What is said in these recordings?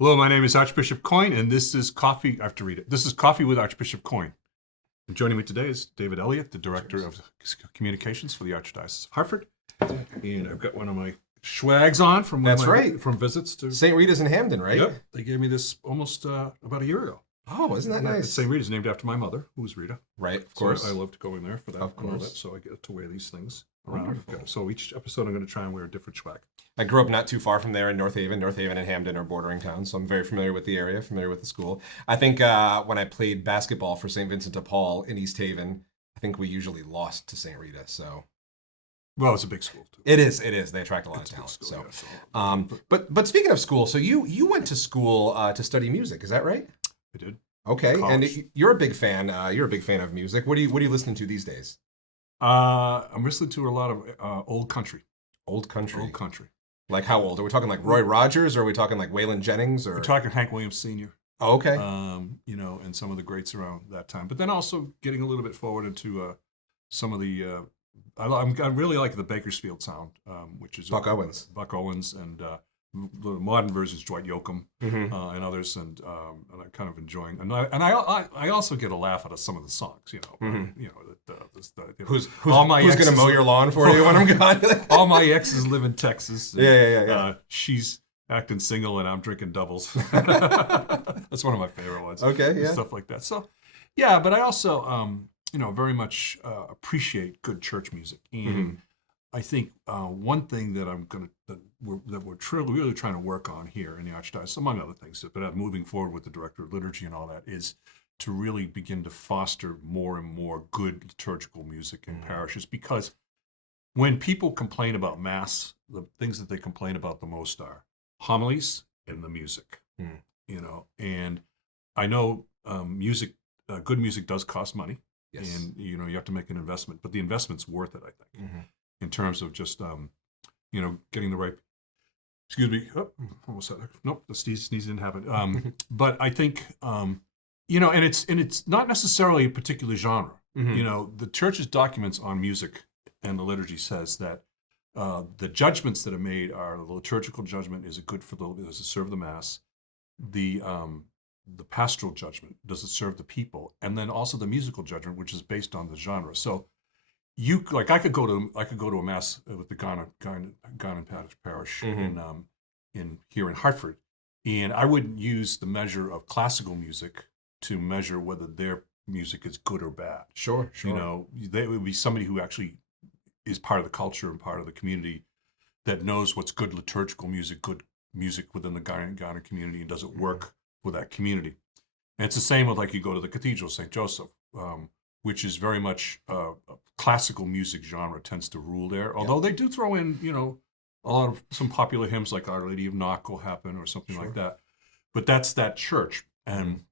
Hello, my name is Archbishop Coyne, and this is Coffee. I have to read it. This is Coffee with Archbishop Coyne. And joining me today is David Elliott, the Director of Communications for the Archdiocese of Hartford. And I've got one of my swags on from from visits to St. Rita's in Hamden, right? Yep, they gave me this almost about a year ago. Oh, isn't that nice? St. Rita's named after my mother, who was Rita. Right, of course. So I loved going there for that. Of course. So I get to wear these things around. So each episode I'm going to try and wear a different swag. I grew up not too far from there in North Haven. North Haven and Hamden are bordering towns, so I'm very familiar with the area, familiar with the school. I think when I played basketball for St. Vincent de Paul in East Haven, I think we usually lost to St. Rita, so... Well, it's a big school, too. It is. They attract a lot of talent. School, But speaking of school, so you went to school to study music, is that right? I did. Okay, College. And you're a big fan. You're a big fan of music. What are you listening to these days? I'm listening to a lot of old country. Old country. Old country. Like how old? Are we talking like Roy Rogers, or are we talking like Waylon Jennings? Or We're talking Hank Williams Sr. Oh, okay. And some of the greats around that time. But then also getting a little bit forward into some of the. I really like the Bakersfield sound, which is Buck Owens. Buck Owens, and the modern versions, Dwight Yoakam, and others, and I'm kind of enjoying. And I also get a laugh out of some of the songs. Who's going to mow your lawn for you when I'm gone? All my exes live in Texas. And, Yeah. She's acting single, and I'm drinking doubles. That's one of my favorite ones. Okay, yeah. Stuff like that. So, yeah, but I also, very much appreciate good church music. And I think one thing that we're really trying to work on here in the Archdiocese, among other things, but moving forward with the Director of Liturgy and all that, is to really begin to foster more and more good liturgical music in parishes. Because when people complain about Mass, the things that they complain about the most are homilies and the music. And I know music, good music does cost money. Yes. And you have to make an investment, but the investment's worth it, I think, in terms of just getting the right. Excuse me. Oh, almost said it. Nope, the sneeze didn't happen. But I think and it's not necessarily a particular genre. The Church's documents on music and the liturgy says that the judgments that are made are the liturgical judgment is it good for does it serve the Mass, the pastoral judgment, does it serve the people, and then also the musical judgment, which is based on the genre. So I could go to a Mass with the Ghana parish in here in Hartford, and I wouldn't use the measure of classical music to measure whether their music is good or bad. Sure. They would be somebody who actually is part of the culture and part of the community that knows what's good liturgical music, good music within the Ghana community, and does it work for that community. And it's the same with you go to the Cathedral, St. Joseph, which is very much a classical music genre tends to rule there. Although they do throw in, a lot of some popular hymns like Our Lady of Knock will happen or something like that. But that's that church. And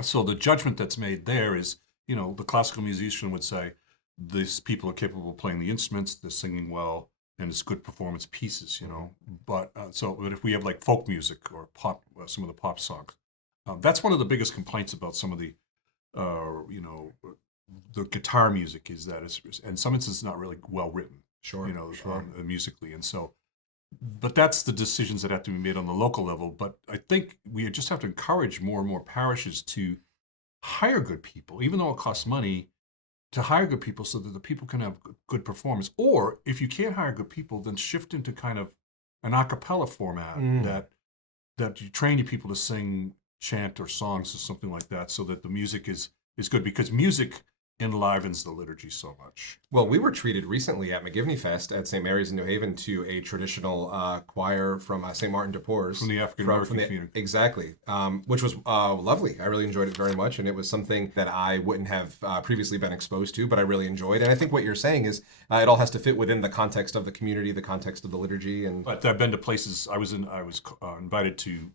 so the judgment that's made there is, the classical musician would say, these people are capable of playing the instruments, they're singing well, and it's good performance pieces, But if we have folk music or pop, some of the pop songs, that's one of the biggest complaints about some of the, the guitar music is that it's, in some instances, not really well written. Sure. Musically, and so, but that's the decisions that have to be made on the local level. But I think we just have to encourage more and more parishes to hire good people, even though it costs money, to hire good people so that the people can have good performance. Or if you can't hire good people, then shift into kind of an a cappella format that you train your people to sing, chant, or songs or something like that, so that the music is good, because music enlivens the liturgy so much. Well, we were treated recently at McGivney Fest at St. Mary's in New Haven to a traditional choir from St. Martin de Porres. From the African American community. Exactly, which was lovely. I really enjoyed it very much, and it was something that I wouldn't have previously been exposed to, but I really enjoyed. And I think what you're saying is it all has to fit within the context of the community, the context of the liturgy. And But I've been to places, I was invited to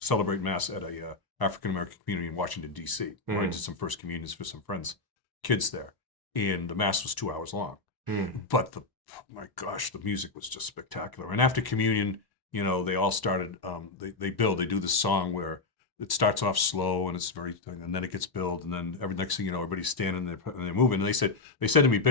celebrate Mass at a African American community in Washington, D.C., where I did some first communions for some friends. Kids there, and the Mass was 2 hours long. But my gosh, the music was just spectacular. And after communion, they all started. They do this song where it starts off slow and it's very, and then it gets built, and then next thing you know, everybody's standing there and they're moving. And they said to me,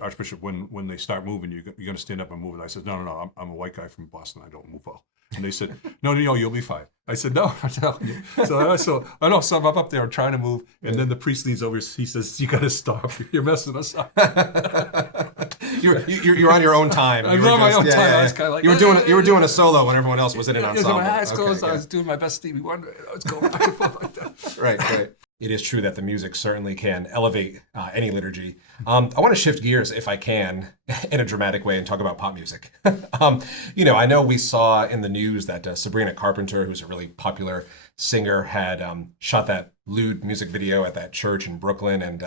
Archbishop, when they start moving, you're going to stand up and move. And I said, no, I'm a white guy from Boston. I don't move well. And they said, no, you'll be fine. I said, no, I'm telling you. So I'm up there, I'm trying to move. And then the priest leans over, he says, you got to stop. You're messing us up. You're on your own time. I'm on my own time. I was kind of like, you were doing a solo when everyone else was in an ensemble. My eyes closed. I was doing my best Stevie Wonder. I was going back and forth like that. Right. It is true that the music certainly can elevate any liturgy. I want to shift gears, if I can, in a dramatic way and talk about pop music. I know we saw in the news that Sabrina Carpenter, who's a really popular singer, had shot that lewd music video at that church in Brooklyn, and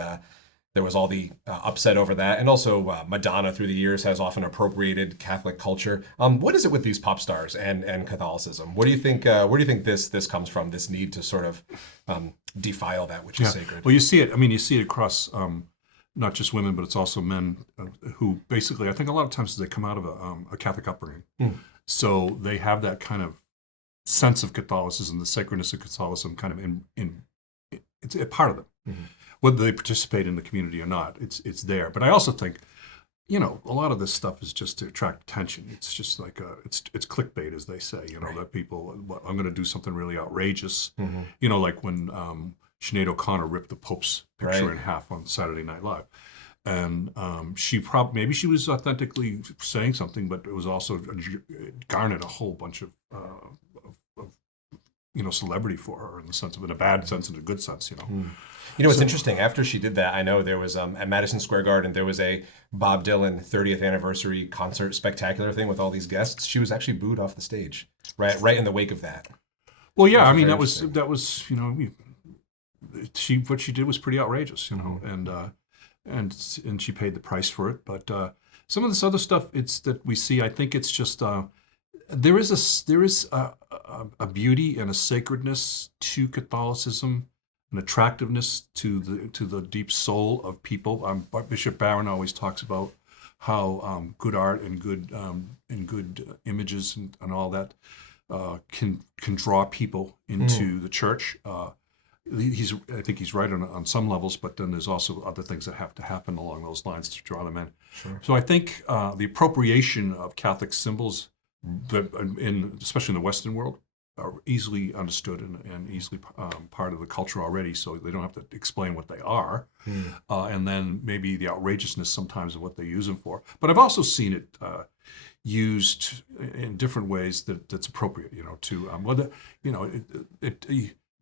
there was all the upset over that. And also Madonna through the years has often appropriated Catholic culture. What is it with these pop stars and Catholicism? What do you think? Where do you think this comes from? This need to sort of defile that which is sacred. Well, you see it. I mean, you see it across not just women, but it's also men who basically, I think a lot of times they come out of a Catholic upbringing, so they have that kind of sense of Catholicism, the sacredness of Catholicism, kind of it's a part of them. Mm-hmm. Whether they participate in the community or not, it's there. But I also think, a lot of this stuff is just to attract attention. It's just like it's clickbait, as they say. That people, I'm going to do something really outrageous. Mm-hmm. Like when Sinead O'Connor ripped the Pope's picture in half on Saturday Night Live, and maybe she was authentically saying something, but it was also garnered a whole bunch of celebrity for her in the sense of, in a bad sense and a good sense. It's interesting. After she did that, I know there was at Madison Square Garden, there was a Bob Dylan 30th anniversary concert spectacular thing with all these guests. She was actually booed off the stage, right in the wake of that. Well, yeah, I mean that was what she did was pretty outrageous, and she paid the price for it. But some of this other stuff, it's that we see. I think it's just there is a beauty and a sacredness to Catholicism, an attractiveness to the deep soul of people. Bishop Barron always talks about how good art and good images and all that can draw people into the church. I think he's right on some levels, but then there's also other things that have to happen along those lines to draw them in. Sure. So I think the appropriation of Catholic symbols, especially in the Western world, are easily understood and easily part of the culture already, so they don't have to explain what they are. And then maybe the outrageousness sometimes of what they use them for. But I've also seen it used in different ways that's appropriate,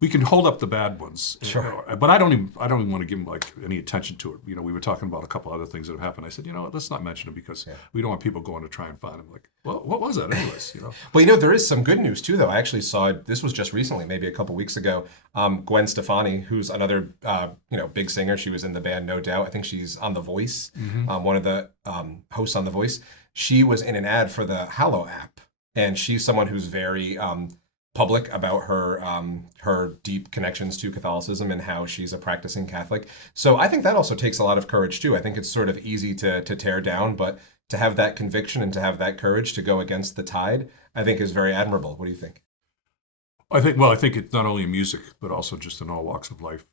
we can hold up the bad ones, sure. But I don't even want to give them any attention to it. We were talking about a couple other things that have happened. I said, let's not mention it because we don't want people going to try and find them. Well, what was that anyways? Well, there is some good news too, though. I actually saw this was just recently, maybe a couple weeks ago. Gwen Stefani, who's another big singer. She was in the band No Doubt. I think she's on The Voice, one of the hosts on The Voice. She was in an ad for the Hallow app, and she's someone who's very public about her deep connections to Catholicism and how she's a practicing Catholic. So I think that also takes a lot of courage too. I think it's sort of easy to tear down, but to have that conviction and to have that courage to go against the tide, I think is very admirable. What do you think? I think it's not only in music, but also just in all walks of life.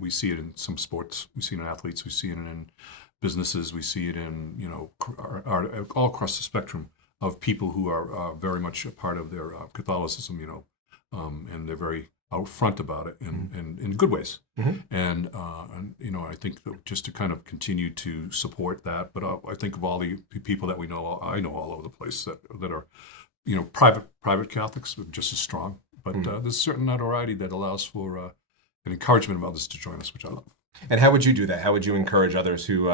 We see it in some sports. We see it in athletes. We see it in businesses. We see it in, all across the spectrum of people who are very much a part of their Catholicism, and they're very out front about it in good ways. And I think that just to kind of continue to support that, but I think of all the people that I know all over the place that are, private Catholics, but just as strong. But there's a certain notoriety that allows for an encouragement of others to join us, which I love. And how would you do that? How would you encourage others who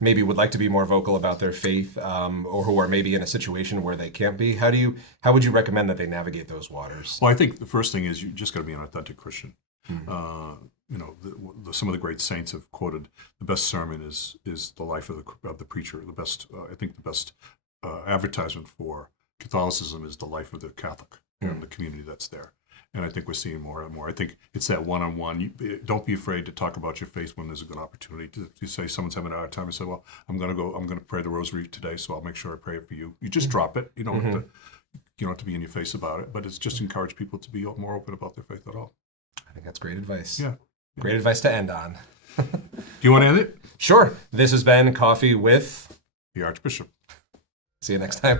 maybe would like to be more vocal about their faith, or who are maybe in a situation where they can't be? How would you recommend that they navigate those waters? Well, I think the first thing is you just got to be an authentic Christian. Some of the great saints have quoted the best sermon is the life of the preacher. The best, I think, the best advertisement for Catholicism is the life of the Catholic and the community that's there. And I think we're seeing more and more. I think it's that one-on-one. Don't be afraid to talk about your faith when there's a good opportunity. You say someone's having a hard time, you say, well, I'm going to pray the rosary today, so I'll make sure I pray it for you. You just drop it. You don't have to be in your face about it, but it's just encourage people to be more open about their faith at all. I think that's great advice. Yeah. Great advice to end on. Do you want to end it? Sure. This has been Coffee with the Archbishop. See you next time.